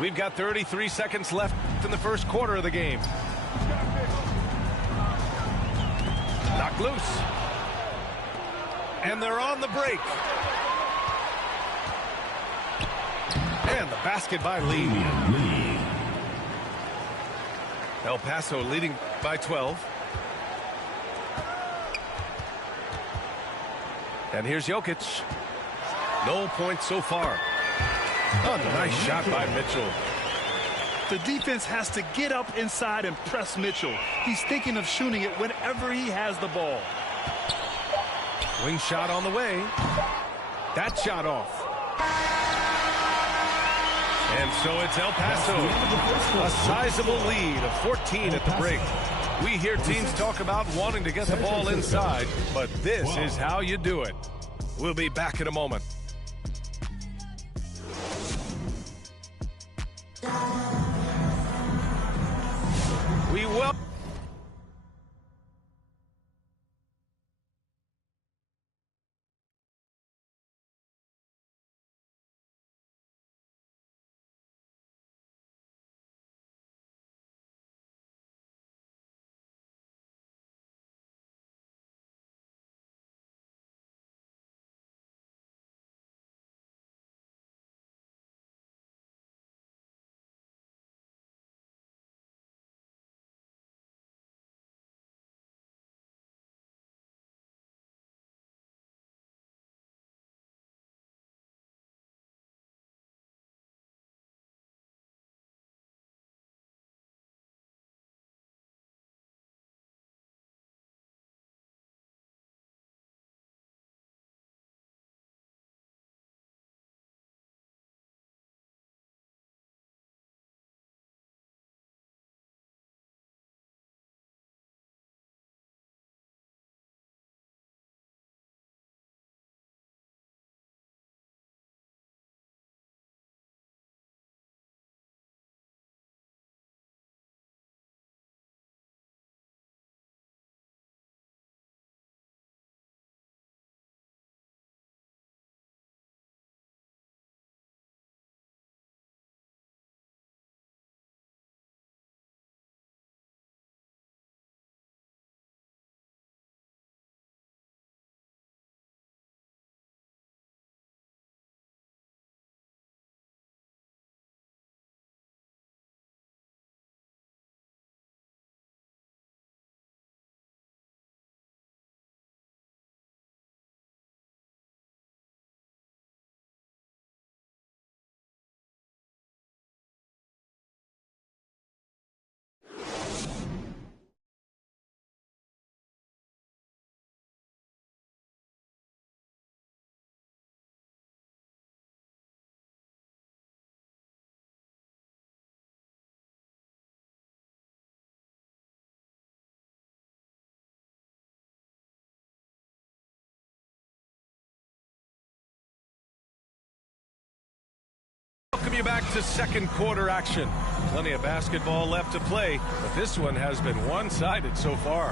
We've got 33 seconds left in the first quarter of the game. Knocked loose. And they're on the break. And the basket by Lee. El Paso leading by 12. And here's Jokic. No points so far. Oh, nice shot by Mitchell. The defense has to get up inside and press Mitchell. He's thinking of shooting it whenever he has the ball. Wing shot on the way. That shot off. And so it's El Paso. A sizable lead of 14 at the break. We hear teams talk about wanting to get the ball inside, but this is how you do it. We'll be back in a moment. We will. Welcome you back to second quarter action. Plenty of basketball left to play, but this one has been one-sided so far.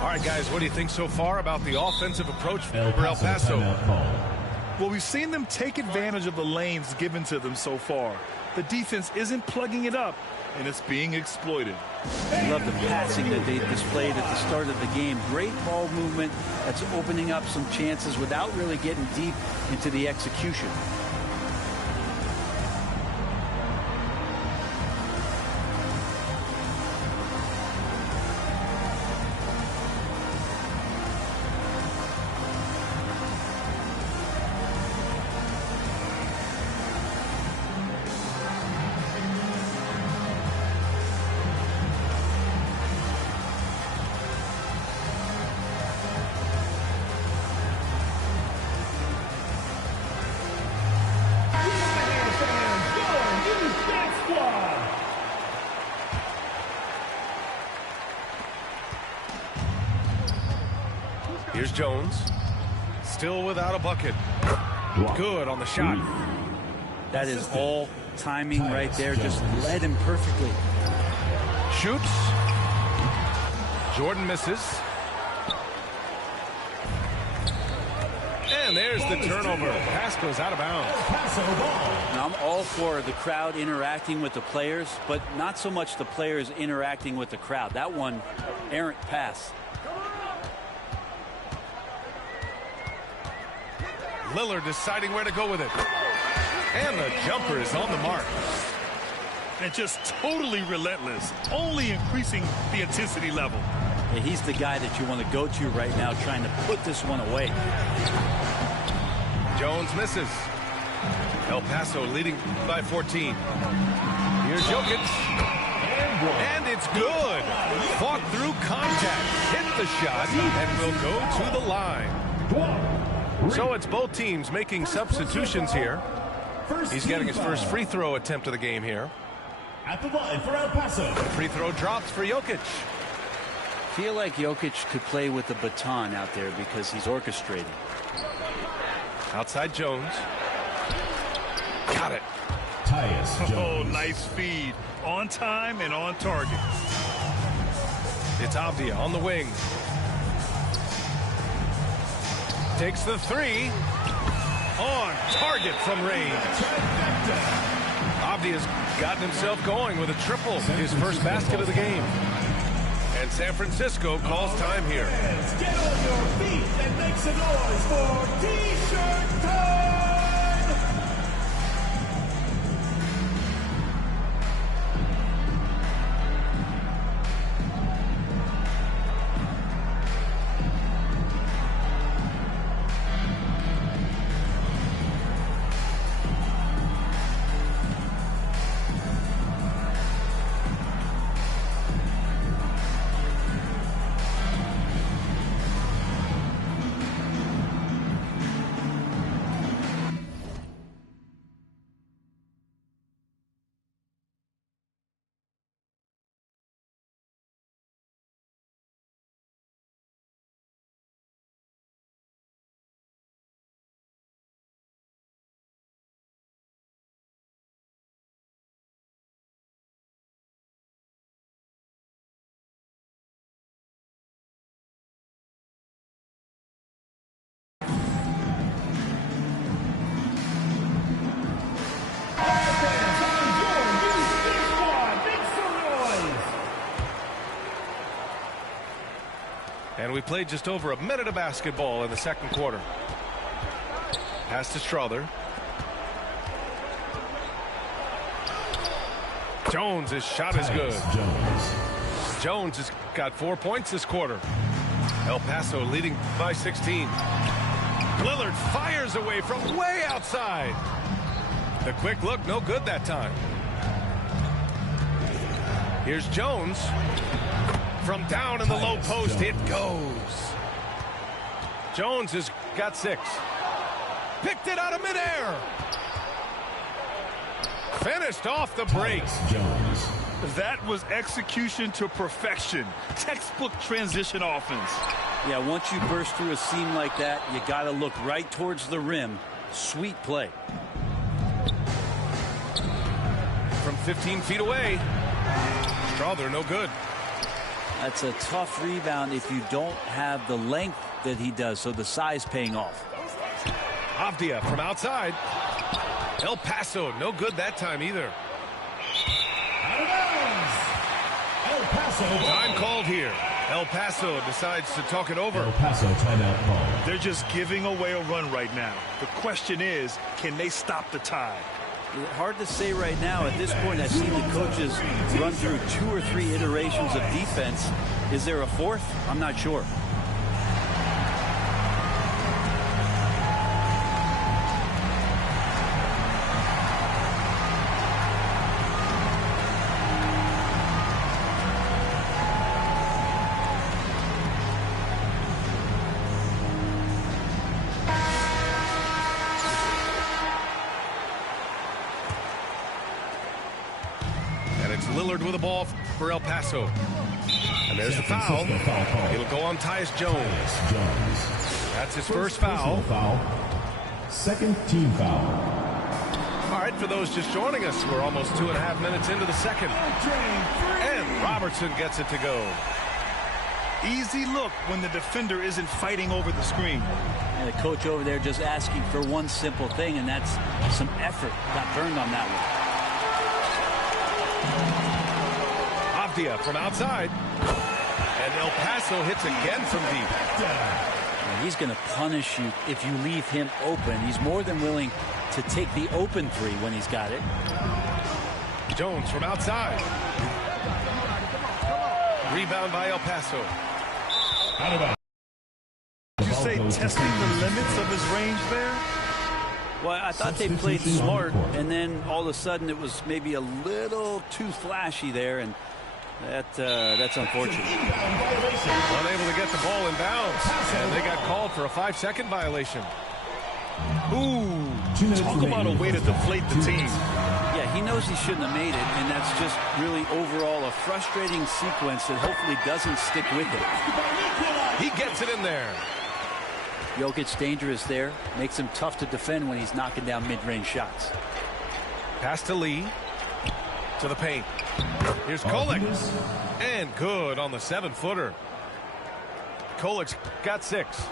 All right, guys, what do you think so far about the offensive approach for El Paso? Well, we've seen them take advantage of the lanes given to them so far. The defense isn't plugging it up, and it's being exploited. I love the passing that they displayed at the start of the game. Great ball movement that's opening up some chances without really getting deep into the execution. Here's Jones. Still without a bucket. Good on the shot. That is all timing right there. Just led him perfectly. Shoots. Jordan misses. And there's the turnover. Pass goes out of bounds. Now, I'm all for the crowd interacting with the players, but not so much the players interacting with the crowd. That one, errant pass. Lillard deciding where to go with it. And the jumper is on the mark. And just totally relentless, only increasing the intensity level. Yeah, he's the guy that you want to go to right now, trying to put this one away. Jones misses. El Paso leading by 14. Here's Jokic. And it's good. Fought through contact. Hit the shot and will go to the line. So it's both teams making substitutions here. He's getting his first free throw attempt of the game here. At the line for El Paso. The free throw drops for Jokic. Feel like Jokic could play with the baton out there because he's orchestrating. Outside Jones. Got it. Oh, nice feed. On time and on target. It's Avdia on the wing. Takes the three. On target from range. Avdia's gotten himself going with a triple. His first basket of the game. And San Francisco calls time here. Get on your feet and make some noise for T-shirt time! And we played just over a minute of basketball in the second quarter. Pass to Strother. Jones' his shot is good. Jones has got 4 points this quarter. El Paso leading by 16. Lillard fires away from way outside. The quick look, no good that time. Here's Jones. From down in the low post, it goes. Jones has got 6. Picked it out of midair. Finished off the break. That was execution to perfection. Textbook transition offense. Yeah, once you burst through a seam like that, you got to look right towards the rim. Sweet play. From 15 feet away. Strother, no good. That's a tough rebound if you don't have the length that he does, so the size paying off. Avdia from outside. El Paso, no good that time either. Out of bounds. El Paso. Time called here. El Paso decides to talk it over. El Paso timeout ball. They're just giving away a run right now. The question is, can they stop the tide? Hard to say right now. At this point, I've seen the coaches run through 2 or 3 iterations of defense. Is there a 4th? I'm not sure. Lillard with the ball for El Paso. And there's the foul. It'll go on Tyus Jones. That's his first foul. Second team foul. All right, for those just joining us, we're almost 2.5 minutes into the second. And Robertson gets it to go. Easy look when the defender isn't fighting over the screen. And the coach over there just asking for one simple thing, and that's some effort. Got burned on that one. Avdia from outside. And El Paso hits again from deep. And he's going to punish you if you leave him open. He's more than willing to take the open three when he's got it. Jones from outside. Rebound by El Paso. Did you say testing the limits of his range there? Well, I thought they played smart, and then all of a sudden it was maybe a little too flashy there, and that's unfortunate. Unable to get the ball in bounds, and they got called for a 5-second violation. Ooh, talk about a way to deflate the team. Yeah, he knows he shouldn't have made it, and that's just really overall a frustrating sequence that hopefully doesn't stick with him. He gets it in there. Jokic dangerous there. Makes him tough to defend when he's knocking down mid-range shots. Pass to Lee. To the paint. Here's Kolek. And good on the 7-footer. Kolek's got 6.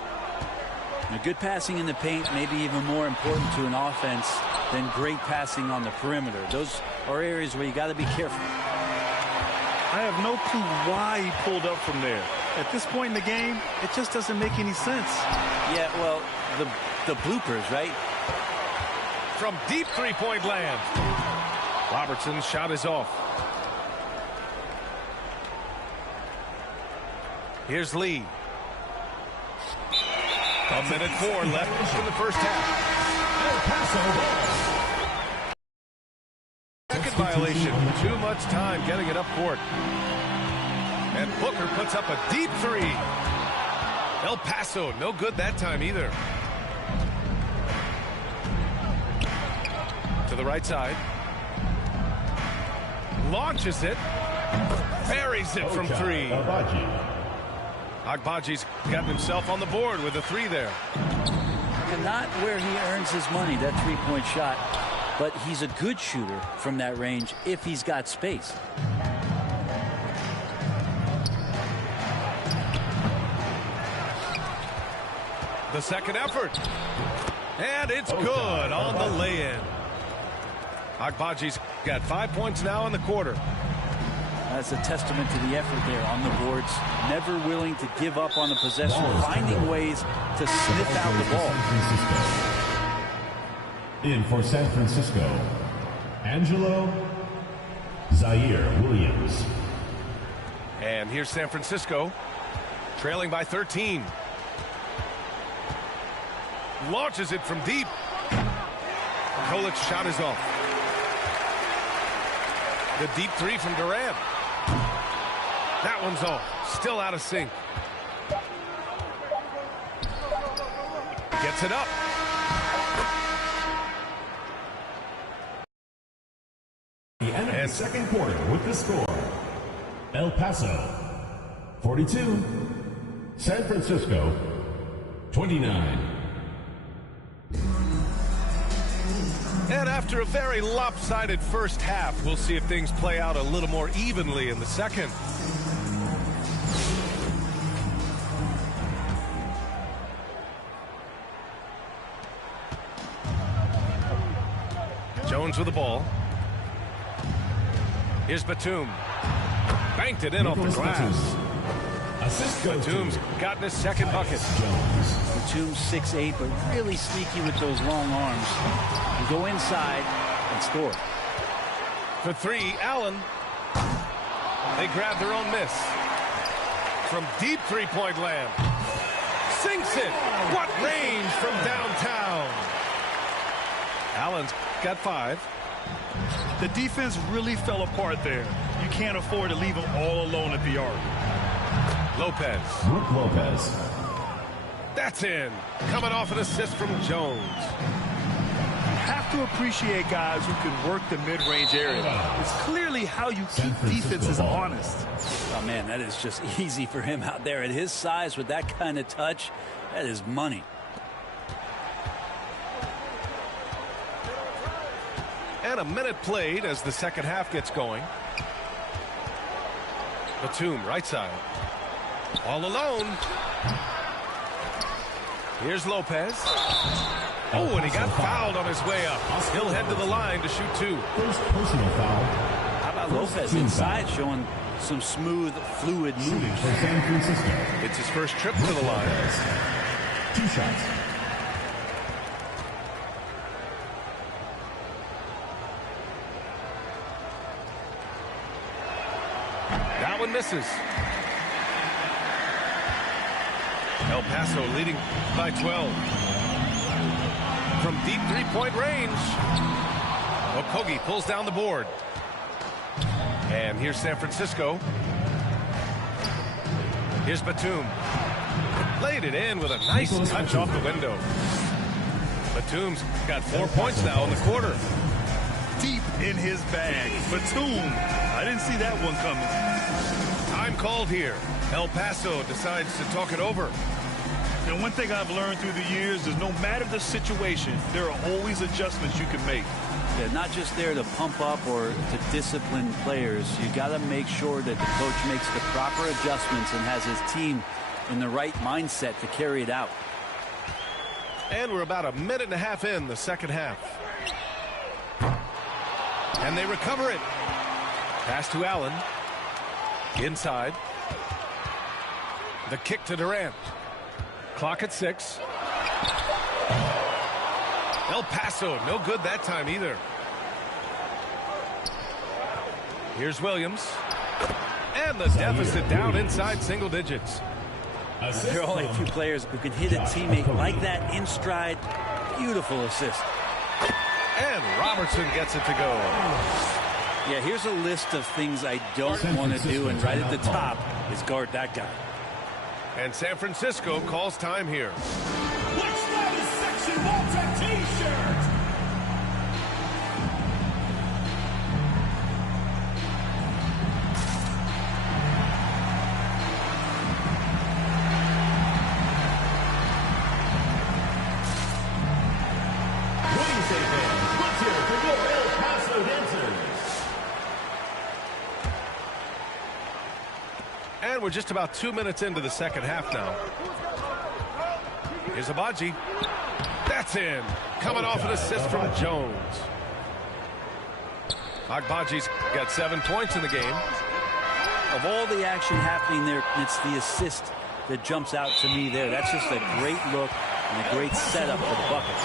Now, good passing in the paint may be even more important to an offense than great passing on the perimeter. Those are areas where you got to be careful. I have no clue why he pulled up from there. At this point in the game, it just doesn't make any sense. Yeah, well, the bloopers, right? From deep three-point land. Robertson's shot is off. Here's Lee. 1:04 left in the first half. Second violation. Too much time getting it up court. And Booker puts up a deep three. El Paso, no good that time either. To the right side. Launches it. Buries it from 3. Agbaji's gotten himself on the board with a 3 there. And not where he earns his money, that three-point shot. But he's a good shooter from that range if he's got space. The second effort. And it's good on the lay-in. Agbaji's got 5 points now in the quarter. That's a testament to the effort there on the boards. Never willing to give up on the possession, finding ways to sniff out the ball. In for San Francisco, Angelo Zaire Williams. And here's San Francisco, trailing by 13. Launches it from deep. Kolek's shot is off. The deep 3 from Durant. That one's off. Still out of sync. Gets it up. The end of the second quarter with the score. El Paso 42, San Francisco 29. And after a very lopsided first half, we'll see if things play out a little more evenly in the second. Jones with the ball. Here's Batum. Banked it in off the glass. Batum's gotten his second bucket. Batum's 6'8", but really sneaky with those long arms. You go inside and score. For 3, Allen. They grab their own miss. From deep three-point land. Sinks it. What range from downtown. Allen's got 5. The defense really fell apart there. You can't afford to leave them all alone at the arc. Lopez. Brook Lopez. That's in. Coming off an assist from Jones. You have to appreciate guys who can work the mid-range area. It's clearly how you keep defenses honest. Oh, man, that is just easy for him out there. At his size, with that kind of touch, that is money. And a minute played as the second half gets going. Batum, right side. All alone. Here's Lopez. Oh, and he got fouled on his way up. He'll head to the line to shoot 2. First personal foul. How about Lopez inside showing some smooth, fluid moves? For San Francisco. It's his first trip to the line. 2 shots. That one misses. El Paso leading by 12. From deep three-point range, Okogie pulls down the board. And here's San Francisco. Here's Batum. Laid it in with a nice touch off the window. Batum's got 4 points now in the quarter. Deep in his bag. Batum. I didn't see that one coming. Time called here. El Paso decides to talk it over. And one thing I've learned through the years is no matter the situation, there are always adjustments you can make. Yeah, not just there to pump up or to discipline players. You got to make sure that the coach makes the proper adjustments and has his team in the right mindset to carry it out. And we're about a minute and a half in the second half. And they recover it. Pass to Allen. Inside. The kick to Durant. Clock at 6. El Paso, no good that time either. Here's Williams. And the deficit down inside single digits. There are only a few players who can hit a teammate like that in stride. Beautiful assist. And Robertson gets it to go. Yeah, here's a list of things I don't want to do, and right at the top is guard that guy. And San Francisco calls time here. Which that is Section Volta T-shirt. Wednesday fans, let's hear it for your El Paso dancers. And we're just about 2 minutes into the second half now. Here's Abaji. That's in. Coming off an assist from Jones. Agbaji's got 7 points in the game. Of all the action happening there, it's the assist that jumps out to me there. That's just a great look and a great setup for the bucket.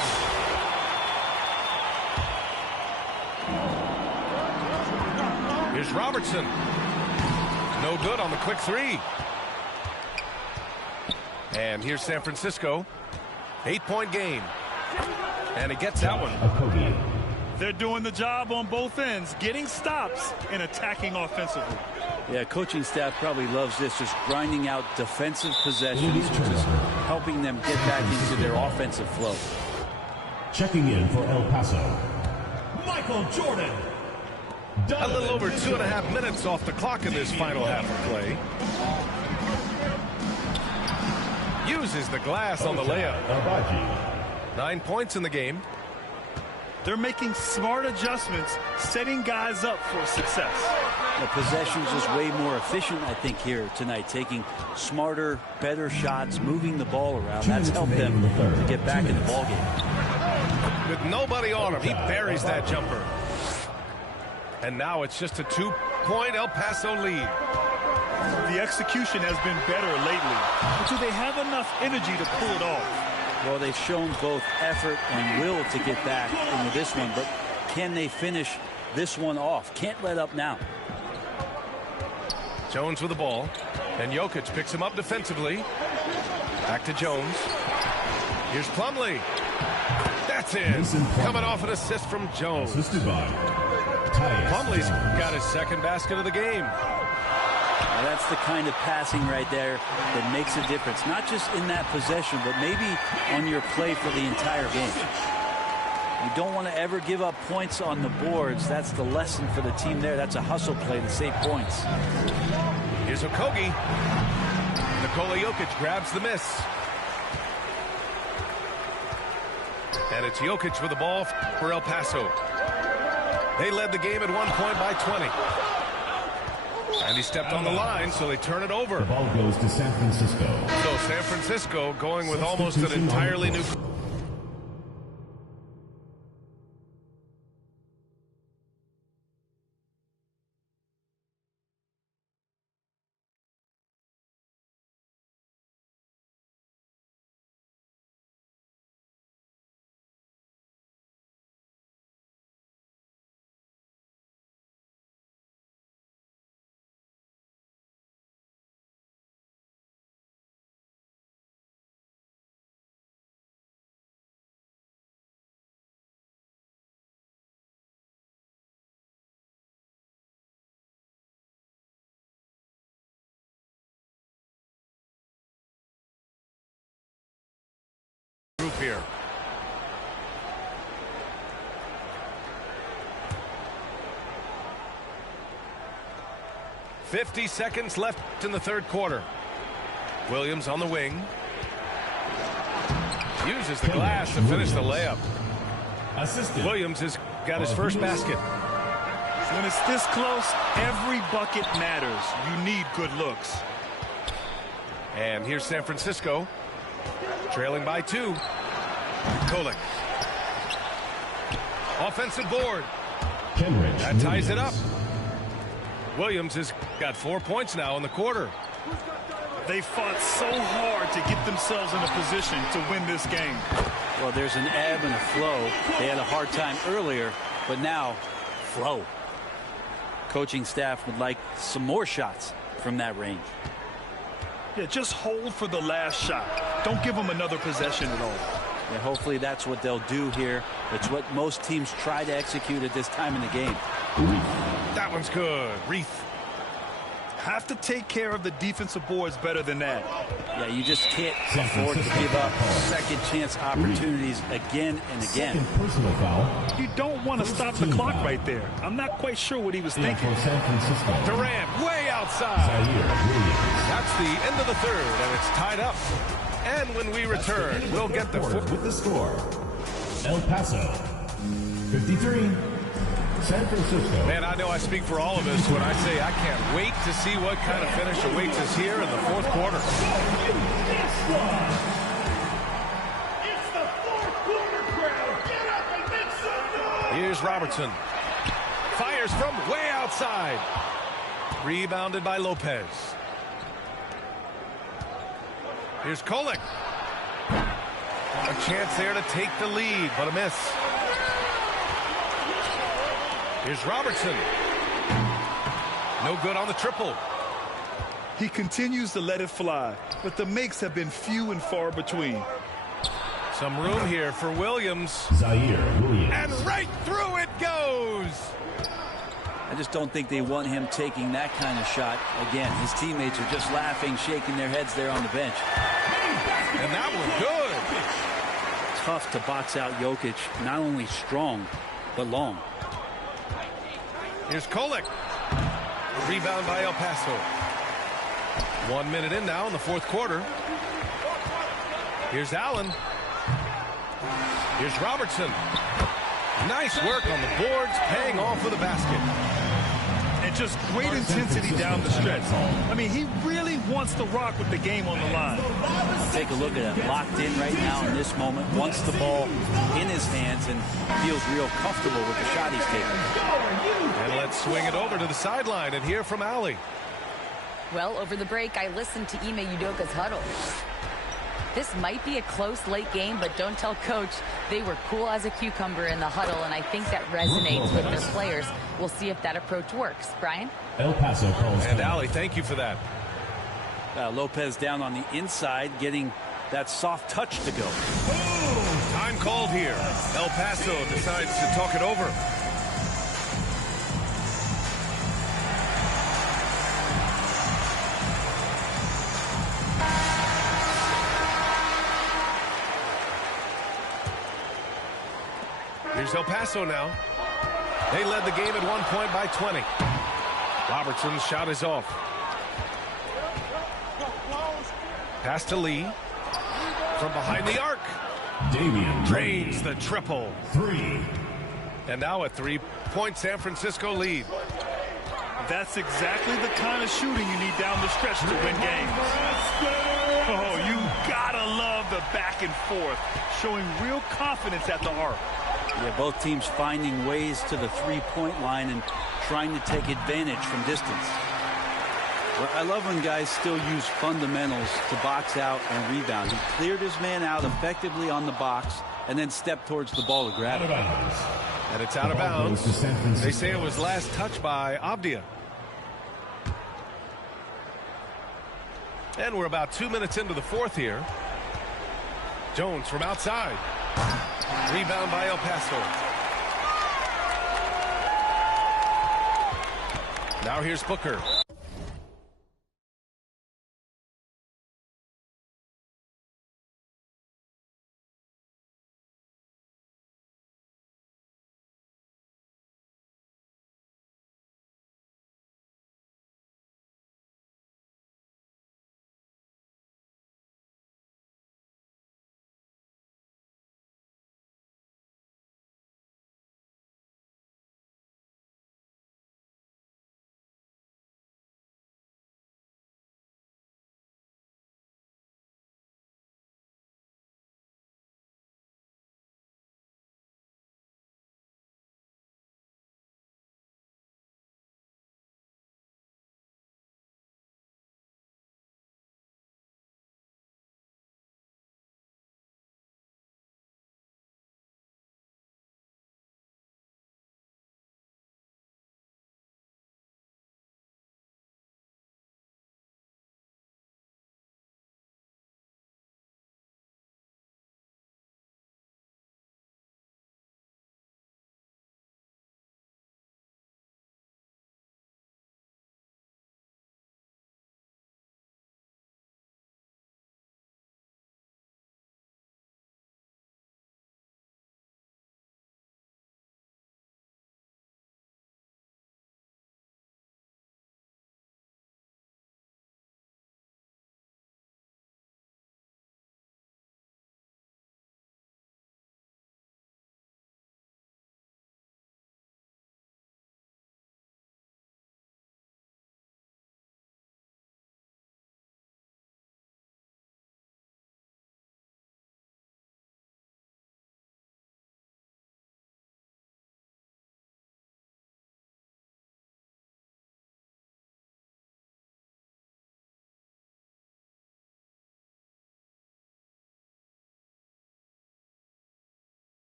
Here's Robertson. No good on the quick 3. And here's San Francisco. 8-point game. And he gets that one. They're doing the job on both ends, getting stops and attacking offensively. Yeah, coaching staff probably loves this, just grinding out defensive possessions, just helping them get back into their offensive flow. Checking in for El Paso, Michael Jordan. A little over 2.5 minutes off the clock in this final half of play. Uses the glass on the layup. 9 points in the game. They're making smart adjustments, setting guys up for success. The possession's just way more efficient, I think, here tonight. Taking smarter, better shots, moving the ball around. That's helped them to get back in the ballgame. With nobody on him, he buries that jumper. And now it's just a 2-point El Paso lead. The execution has been better lately. But do they have enough energy to pull it off? Well, they've shown both effort and will to get back into this one, but can they finish this one off? Can't let up now. Jones with the ball, and Jokic picks him up defensively. Back to Jones. Here's Plumlee. That's in. Coming off an assist from Jones. Assisted by Plumlee's got his second basket of the game. Now that's the kind of passing right there that makes a difference, not just in that possession, but maybe on your play for the entire game. You don't want to ever give up points on the boards. That's the lesson for the team there. That's a hustle play to save points. Here's Okogie. Nikola Jokic grabs the miss. And it's Jokic with the ball for El Paso. They led the game at 1 point by 20. And he stepped on the line, so they turn it over. The ball goes to San Francisco. So San Francisco going with almost an entirely new... group here. .50 seconds left in the third quarter. Williams on the wing. Uses the glass to finish the layup. Assistant. Williams has got his first basket. When it's this close, every bucket matters. You need good looks. And here's San Francisco, trailing by 2. Kolek. Offensive board. Kenrich That ties it Williams. up. Williams has got 4 points now in the quarter. They fought so hard to get themselves in a position to win this game. Well, there's an ebb and a flow. They had a hard time earlier, but now, flow. Coaching staff would like some more shots from that range. Yeah, just hold for the last shot. Don't give them another possession at all. Yeah, hopefully that's what they'll do here. It's what most teams try to execute at this time in the game. That one's good. Reith. Have to take care of the defensive boards better than that. Yeah, you just can't afford to give up second chance opportunities again and again. Second personal foul. You don't want to stop the clock right there. I'm not quite sure what he was And thinking. for San Francisco. Durant way outside. Zaire Williams. That's the end of the third, and it's tied up. And when we return, we'll get the With the score, El Paso, 53. San Francisco. Man, I know I speak for all of us when I say I can't wait to see what kind of finish awaits us here in the fourth quarter. It's the fourth quarter, crowd. Get up and make some noise. Here's Robertson. Fires from way outside. Rebounded by Lopez. Here's Kolek. A chance there to take the lead, but a miss. Here's Robertson. No good on the triple. He continues to let it fly, but the makes have been few and far between. Some room here for Williams. Zaire Williams. And right through it goes. I just don't think they want him taking that kind of shot again. His teammates are just laughing, shaking their heads there on the bench. And that one good. Tough to box out Jokic, not only strong, but long. Here's Kolek. Rebound by El Paso. 1 minute in now in the fourth quarter. Here's Allen. Here's Robertson. Nice work on the boards, paying off with a basket. And just great intensity down the stretch. I mean, he really wants to rock with the game on the line. Take a look at it. Locked in right now in this moment. Wants the ball in his hands and feels real comfortable with the shot he's taking. And let's swing it over to the sideline and hear from Allie. Well, over the break, I listened to Ime Udoka's huddle. This might be a close late game, but don't tell Coach. They were cool as a cucumber in the huddle, and I think that resonates with their players. We'll see if that approach works. Brian? El Paso calls. And Allie, thank you for that. Lopez down on the inside, getting that soft touch to go. Time called here. El Paso decides to talk it over. Here's El Paso now. They led the game at 1 point by 20. Robertson's shot is off. Pass to Lee. From behind the arc. Damian Drains the triple. 3. And now a 3-point San Francisco lead. That's exactly the kind of shooting you need down the stretch to win games. Oh, you gotta love the back and forth, showing real confidence at the arc. Yeah, both teams finding ways to the three-point line and trying to take advantage from distance. Well, I love when guys still use fundamentals to box out and rebound. He cleared his man out effectively on the box and then stepped towards the ball to grab it. And it's out of bounds. They say it was last touched by Avdia. And we're about 2 minutes into the fourth here. Jones from outside. Rebound by El Paso. Now here's Booker.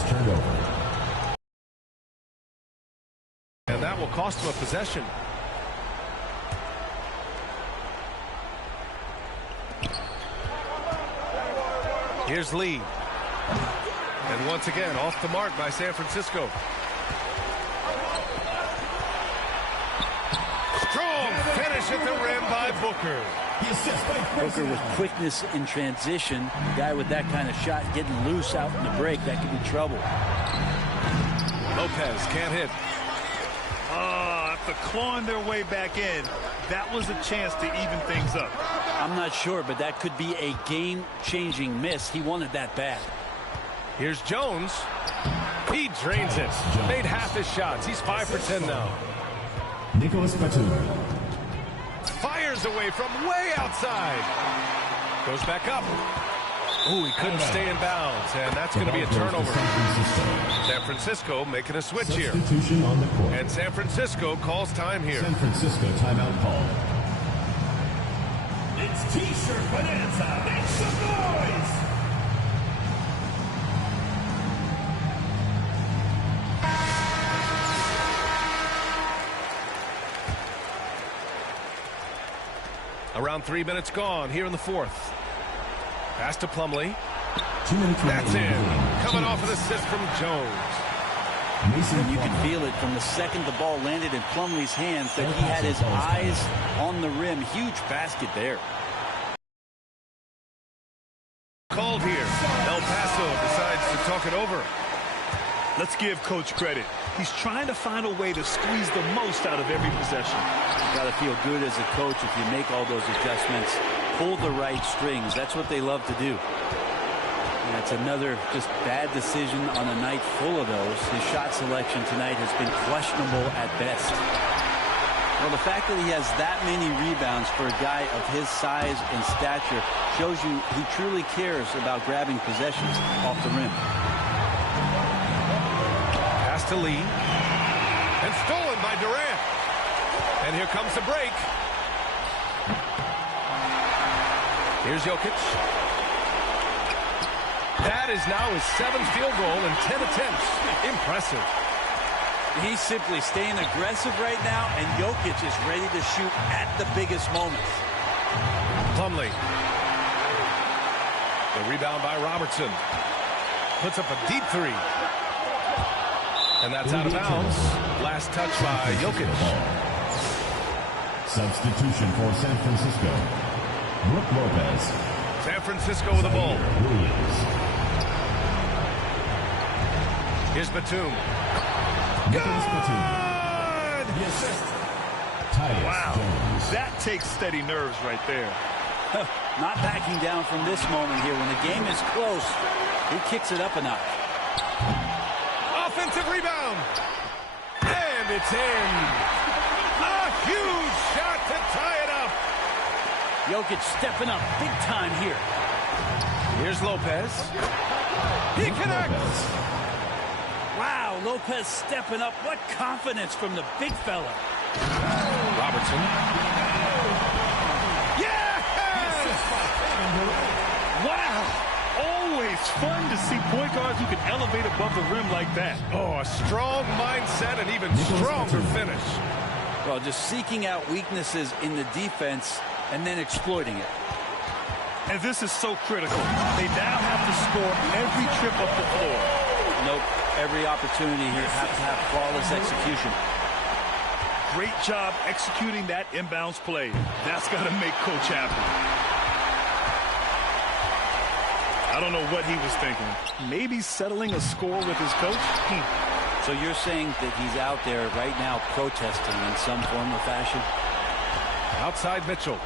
has turned over. And that will cost him a possession. Here's Lee. And once again, off the mark by San Francisco. Strong finish at the rim by Booker. Booker with quickness in transition. A guy with that kind of shot getting loose out in the break, that could be trouble. Lopez can't hit. After clawing their way back in, that was a chance to even things up. I'm not sure, but that could be a game-changing miss. He wanted that bad. Here's Jones. He drains it. Made half his shots. He's 5 for 10 now. Nicholas Batum. Fires away from way outside. Goes back up. Ooh, he couldn't stay in bounds, and that's going to be a turnover. San Francisco making a switch here. Substitution on the court. And San Francisco calls time here. San Francisco timeout call. It's T-shirt bonanza. Make some noise. Around 3 minutes gone here in the fourth. Pass to Plumlee. 2 minutes That's remaining in. in the game. Coming off an assist from Jones. Mason You can Plumlee. feel it from the second the ball landed in Plumlee's hands that he had his eyes on the rim. Huge basket there. Called here. El Paso decides to talk it over. Let's give Coach credit. He's trying to find a way to squeeze the most out of every possession. You got to feel good as a coach if you make all those adjustments. Pull the right strings. That's what they love to do. And that's another just bad decision on a night full of those. His shot selection tonight has been questionable at best. Well, the fact that he has that many rebounds for a guy of his size and stature shows you he truly cares about grabbing possessions off the rim. Pass to Lee. And stolen by Durant. And here comes the break. Here's Jokic. That is now his 7th field goal in 10 attempts. Impressive. He's simply staying aggressive right now, and Jokic is ready to shoot at the biggest moments. Plumlee. The rebound by Robertson. Puts up a deep three. And that's out of bounds. Last touch by Jokic. Substitution for San Francisco. Brook Lopez. San Francisco with the ball. Williams. Here's Batum. Nicholas Batum. Good! Tyus Wow, Jones. that takes steady nerves right there. Not backing down from this moment here. When the game is close, he kicks it up a notch. Offensive rebound. And it's in. A huge shot to tie it up. Jokic stepping up big time here. Here's Lopez. He connects. Lopez. Wow, Lopez stepping up. What confidence from the big fella. Robertson. Yes! Wow, always fun to see point guards who can elevate above the rim like that. Oh, a strong mindset and even stronger finish. Well, just seeking out weaknesses in the defense and then exploiting it. And this is so critical. They now have to score every trip up the floor. Nope, every opportunity here have to have flawless execution. Great job executing that inbounds play. That's got to make Coach happy. I don't know what he was thinking. Maybe settling a score with his coach? So you're saying that he's out there right now protesting in some form or fashion? Outside Mitchell.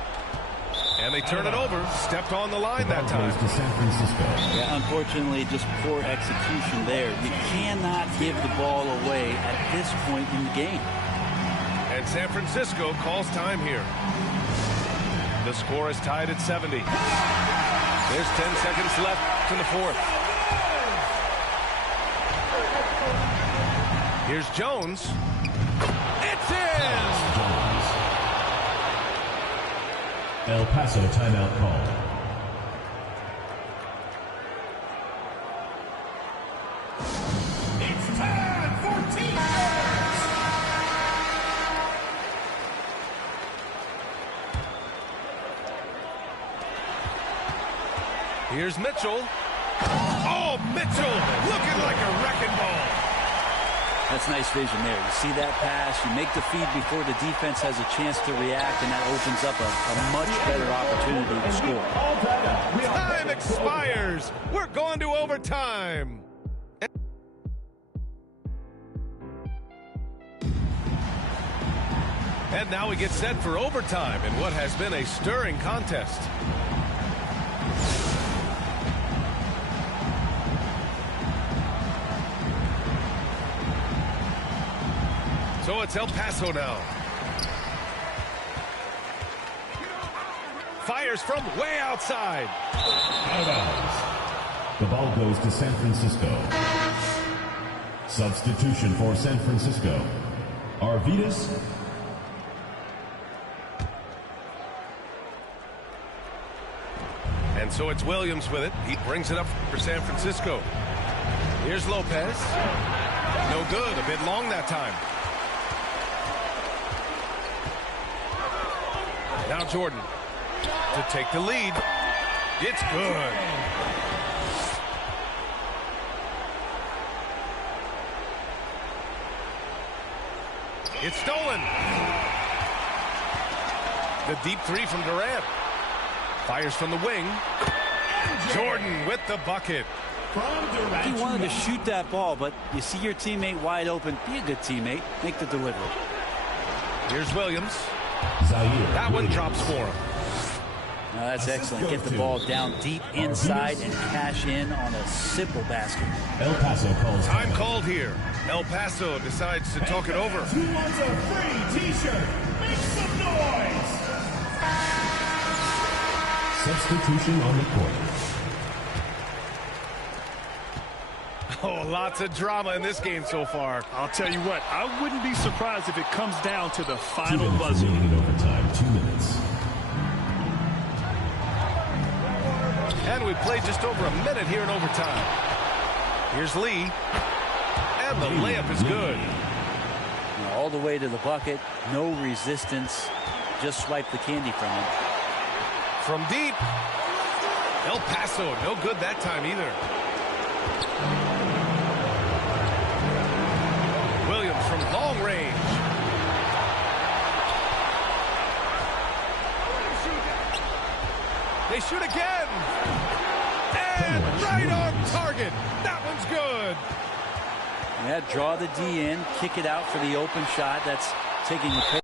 And they turn it over. Stepped on the line that Ball time. goes to San Francisco. Yeah, unfortunately, just poor execution there. You cannot give the ball away at this point in the game. And San Francisco calls time here. The score is tied at 70. There's 10 seconds left in the fourth. Here's Jones. It's in! Jones. El Paso timeout call. Here's Mitchell. Oh, Mitchell looking like a wrecking ball. That's nice vision there. You see that pass, you make the feed before the defense has a chance to react, and that opens up a much better opportunity to score. Time expires. We're going to overtime. And now we get set for overtime in what has been a stirring contest. So it's El Paso now. Fires from way outside. Out of bounds. The ball goes to San Francisco. Substitution for San Francisco. Arvidas. And so it's Williams with it. He brings it up for San Francisco. Here's Lopez. No good. A bit long that time. Now Jordan to take the lead. It's good. It's stolen. The deep three from Durant. Fires from the wing. Jordan with the bucket. He wanted to shoot that ball, but you see your teammate wide open. Be a good teammate. Make the delivery. Here's Williams. Zaire That one drops for him. Now that's excellent. Get the ball down deep inside and cash in on a simple basket. El Paso calls Time called here. El Paso decides to talk it over. Who wants a free t-shirt? Make some noise! Substitution on the court. Oh, lots of drama in this game so far. I'll tell you what, I wouldn't be surprised if it comes down to the 2 final minutes buzzer. remaining in overtime. 2 minutes. And we played just over a minute here in overtime. Here's Lee. And the layup is good. All the way to the bucket. No resistance. Just swipe the candy from him. From deep. El Paso, no good that time either. Williams from long range. They shoot again. And right on target. That one's good. Yeah, draw the D in, kick it out for the open shot. That's taking the pace.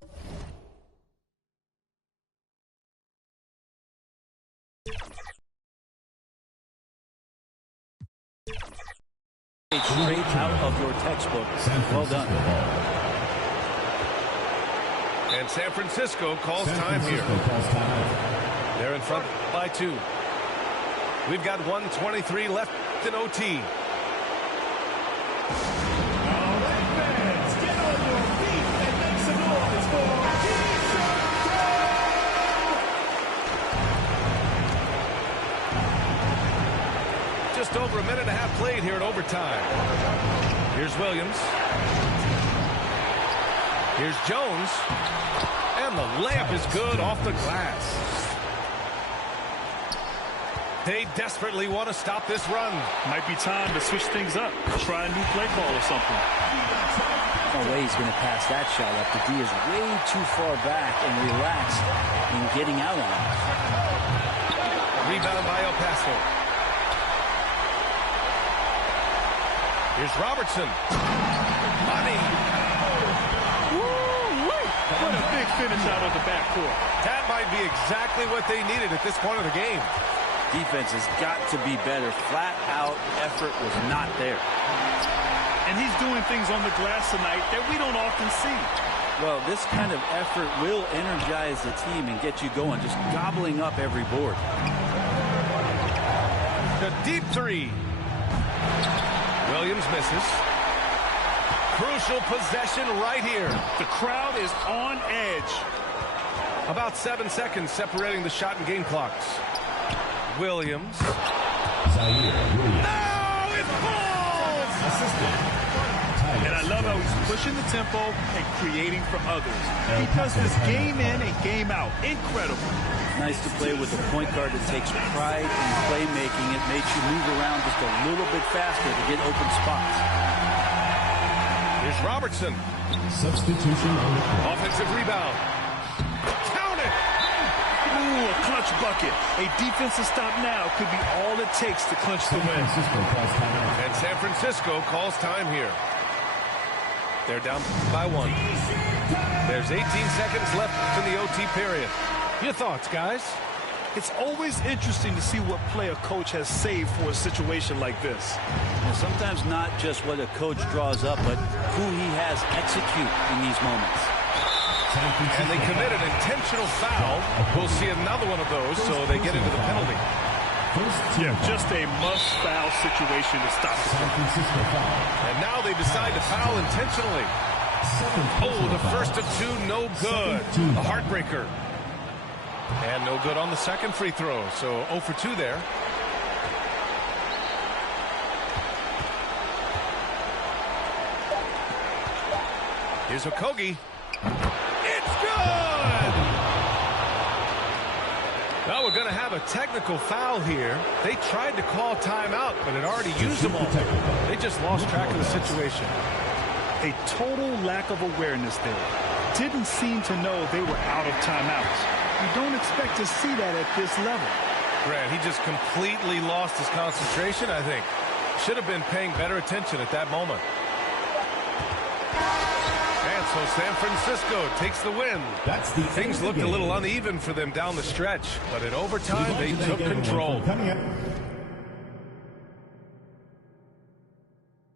Straight out of your textbook. Well done. And San Francisco calls time here. They're in front by 2. We've got 1:23 left in OT. All right, fans, get on your feet and make some noise for Just over a minute and a half played here in overtime. Here's Williams. Here's Jones. And the layup is good off the glass. They desperately want to stop this run. Might be time to switch things up. Try a new play call or something. No way he's going to pass that shot up. The D is way too far back and relaxed in getting out on it. Rebound by El Paso. Here's Robertson. Money. Woo-wee! What a big finish out of the backcourt. That might be exactly what they needed at this point of the game. Defense has got to be better. Flat out effort was not there. And he's doing things on the glass tonight that we don't often see. Well, this kind of effort will energize the team and get you going, just gobbling up every board. The deep three. Williams misses. Crucial possession right here. The crowd is on edge. About 7 seconds separating the shot and game clocks. Williams. Zaire Williams. Oh, it falls! Assistant. And I love how he's pushing the tempo and creating for others. He does this game in and game out. Incredible. Nice to play with a point guard that takes pride in playmaking. It makes you move around just a little bit faster to get open spots. Here's Robertson. Substitution on the court. Offensive rebound. Count it! Ooh, a clutch bucket. A defensive stop now could be all it takes to clinch the win. And San Francisco calls time here. They're down by 1. There's 18 seconds left in the OT period. Your thoughts, guys? It's always interesting to see what play a coach has saved for a situation like this. And sometimes not just what a coach draws up, but who he has execute in these moments. And they commit an intentional foul. We'll see another one of those, so they get into the penalty. Yeah, just a must-foul situation to stop the play. And now they decide to foul intentionally. Oh, the first of 2, no good. A heartbreaker. And no good on the second free throw, so 0 for 2 there. Here's Okogie. It's good! Well, we're going to have a technical foul here. They tried to call timeout, but had already used them all. They just lost track of the situation. A total lack of awareness there. Didn't seem to know they were out of timeouts. You don't expect to see that at this level. Grant, he just completely lost his concentration, I think. Should have been paying better attention at that moment. And so San Francisco takes the win. Things looked a little uneven for them down the stretch, but in overtime, they took control.